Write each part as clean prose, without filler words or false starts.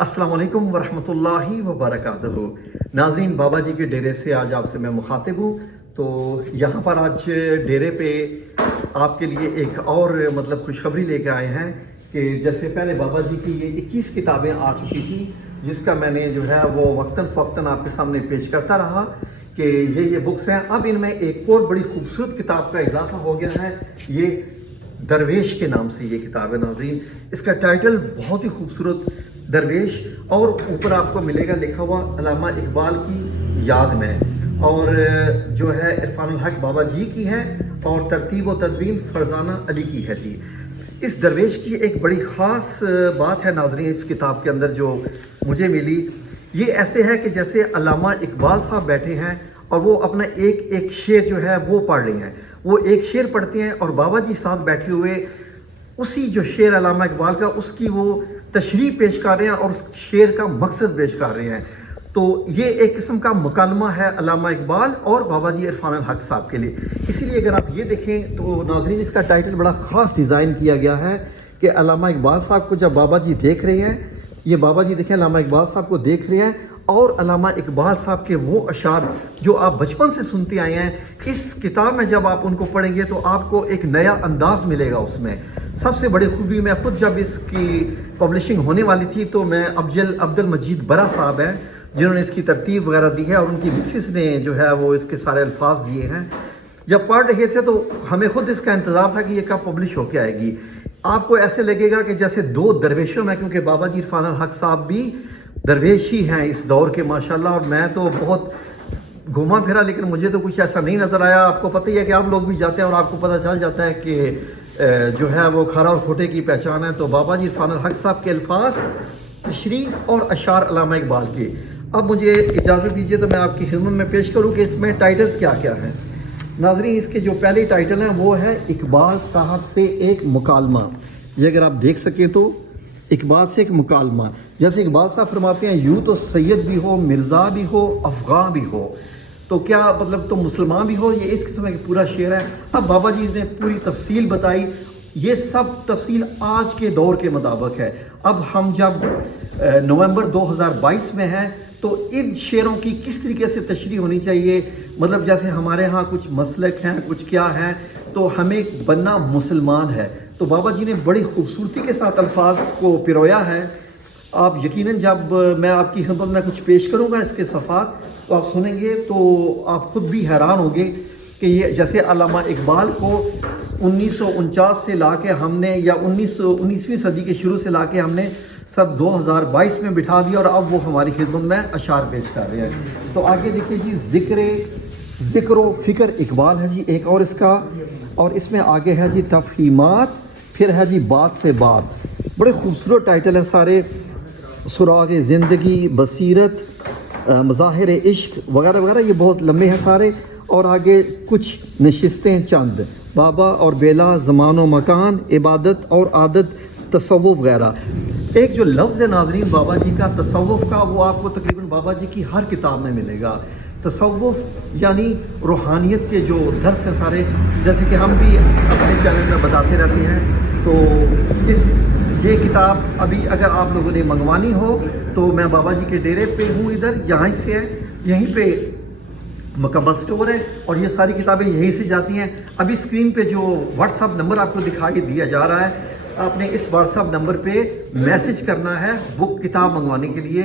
अस्सलाम वालेकुम वरहमतुल्लाहि वबरकातुहू। नाज़रीन, बाबा जी के डेरे से आज आपसे मैं मुखातिब हूँ। तो यहाँ पर आज डेरे पे आपके लिए एक और खुशखबरी लेके आए हैं कि जैसे पहले बाबा जी की ये 21 किताबें आ चुकी थी, जिसका मैंने जो है वो वक्तन फ़वक्तन आपके सामने पेश करता रहा कि ये बुक्स हैं। अब इनमें एक और बड़ी खूबसूरत किताब का इजाफा हो गया है। ये दरवेश के नाम से ये किताब है। नाज़रीन, इसका टाइटल बहुत ही खूबसूरत, दरवेश, और ऊपर आपको मिलेगा लिखा हुआ अल्लामा इकबाल की याद में, और जो है इरफानुल हक बाबा जी की है, और तरतीब व तदवीन फरजाना अली की है जी। इस दरवेश की एक बड़ी ख़ास बात है नाज़रीन, इस किताब के अंदर जो मुझे मिली, ये ऐसे है कि जैसे अल्लामा इकबाल साहब बैठे हैं और वो अपना एक एक शेर जो है वो पढ़ रहे हैं। वो एक शेर पढ़ते हैं और बाबा जी साथ बैठे हुए उसी जो शेर अल्लामा इकबाल का, उसकी वो तशरीह पेश कर रहे हैं और उस शेर का मकसद पेश कर रहे हैं। तो ये एक किस्म का मुकालमा है अल्लामा इकबाल और बाबा जी इरफानुल हक साहब के लिए। इसीलिए अगर आप ये देखें तो नाज़रीन, इसका टाइटल बड़ा ख़ास डिज़ाइन किया गया है कि अल्लामा इकबाल साहब को जब बाबा जी देख रहे हैं, ये बाबा जी देखें अल्लामा इकबाल साहब को देख रहे हैं, और अल्लामा इकबाल साहब के वो अशार जो आप बचपन से सुनते आए हैं, इस किताब में जब आप उनको पढ़ेंगे तो आपको एक नया अंदाज़ मिलेगा उसमें। सबसे बड़ी खूबी, मैं ख़ुद जब इसकी पब्लिशिंग होने वाली थी तो मैं अब्दुल मजीद बरा साहब हैं जिन्होंने इसकी तरतीब वगैरह दी है, और उनकी मिसिस ने जो है वो इसके सारे अल्फाज दिए हैं। जब पढ़ रहे थे तो हमें ख़ुद इसका इंतज़ार था कि ये कब पब्लिश होके आएगी। आपको ऐसे लगेगा कि जैसे दो दरवेशों में, क्योंकि बाबा जी इरफानुल हक साहब भी दरवेश ही हैं इस दौर के माशाल्लाह, और मैं तो बहुत घूमा फिरा लेकिन मुझे तो कुछ ऐसा नहीं नज़र आया। आपको पता ही है कि आप लोग भी जाते हैं और आपको पता चल जाता है कि जो है वो खरा और खोटे की पहचान है। तो बाबा जी इरफानुल हक साहब के अल्फाज, तशरीह और अशार अल्लामा इकबाल के। अब मुझे इजाज़त दीजिए तो मैं आपकी खिदमत में पेश करूँ कि इसमें टाइटल्स क्या क्या हैं। नाज़रीन, इसके जो पहले टाइटल हैं वो है इकबाल साहब से एक मुकालमा। ये अगर आप देख सकें तो इकबाल से एक मुकालमा, जैसे इकबाल साहब फरमाते हैं, यूँ तो सैयद भी हो, मिर्ज़ा भी हो, अफ़गान भी हो, तो क्या तो मुसलमान भी हो, ये इस किस्म का पूरा शेर है। अब बाबा जी ने पूरी तफसील बताई, ये सब तफसील आज के दौर के मुताबिक है। अब हम जब नवंबर 2022 में हैं तो इन शेरों की किस तरीके से तशरीह होनी चाहिए, जैसे हमारे यहाँ कुछ मसलक हैं, कुछ क्या हैं, तो हमें बनना मुसलमान है। तो बाबा जी ने बड़ी खूबसूरती के साथ अल्फाज को पिरोया है। आप यकीनन जब मैं आपकी खिदमत में कुछ पेश करूँगा इसके सफ़ात, तो आप सुनेंगे तो आप ख़ुद भी हैरान होंगे कि ये जैसे अल्लामा इकबाल को 1949 से ला के हमने, या 19वीं सदी के शुरू से ला के हमने सब 2022 में बिठा दिया, और अब वो हमारी खिदमत में अशार पेश कर रहे हैं। तो आगे देखिए जी, ज़िक्र व फ़िक्र इकबाल है जी एक और इसका, और इसमें आगे है जी तफ़हीमात, फिर है जी बात से बात। बड़े खूबसूरत टाइटल हैं सारे, सुराग़ ज़िंदगी, बसीरत, मज़ाहिर इश्क वगैरह वगैरह, ये बहुत लंबे हैं सारे। और आगे कुछ नशिस्तें चंद, बाबा और बेला, ज़मान व मकान, इबादत और आदत, तसव्वुफ़ वगैरह। एक जो लफ्ज़ है नाज़रीन बाबा जी का तसव्वुफ़ का, वो आपको तकरीबन बाबा जी की हर किताब में मिलेगा। तसव्वुफ़ यानी रूहानियत के जो दर्स हैं सारे, जैसे कि हम भी अपने चैनल में बताते रहते हैं। तो ये किताब अभी अगर आप लोगों ने मंगवानी हो तो मैं बाबा जी के डेरे पे हूँ, इधर यहाँ से है, यहीं पे मुकम्मल स्टोर है, और ये सारी किताबें यहीं से जाती हैं। अभी स्क्रीन पे जो व्हाट्सअप नंबर आपको दिखाई दिया जा रहा है, आपने इस व्हाट्सअप नंबर पे मैसेज करना है बुक किताब मंगवाने के लिए।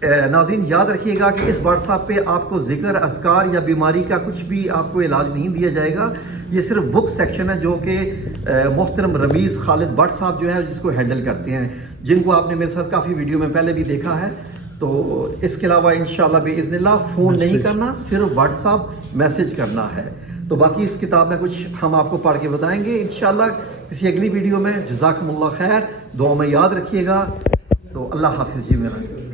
नाज़रीन, याद रखिएगा कि इस व्हाट्सएप पे आपको ज़िक्र, अस्कार या बीमारी का कुछ भी आपको इलाज नहीं दिया जाएगा। ये सिर्फ बुक सेक्शन है जो कि मोहतरम रमीज़ खालिद भट्ट साहब जो है जिसको हैंडल करते हैं, जिनको आपने मेरे साथ काफ़ी वीडियो में पहले भी देखा है। तो इसके अलावा इंशाल्लाह बिइज़्निल्लाह फ़ोन नहीं करना, सिर्फ व्हाट्सएप मैसेज करना है। तो बाकी इस किताब में कुछ हम आपको पढ़ के बताएँगे इंशाल्लाह किसी अगली वीडियो में। जज़ाकुमुल्लाह खैर, दुआ में याद रखिएगा। तो अल्लाह हाफ़िज़ जी मेरा।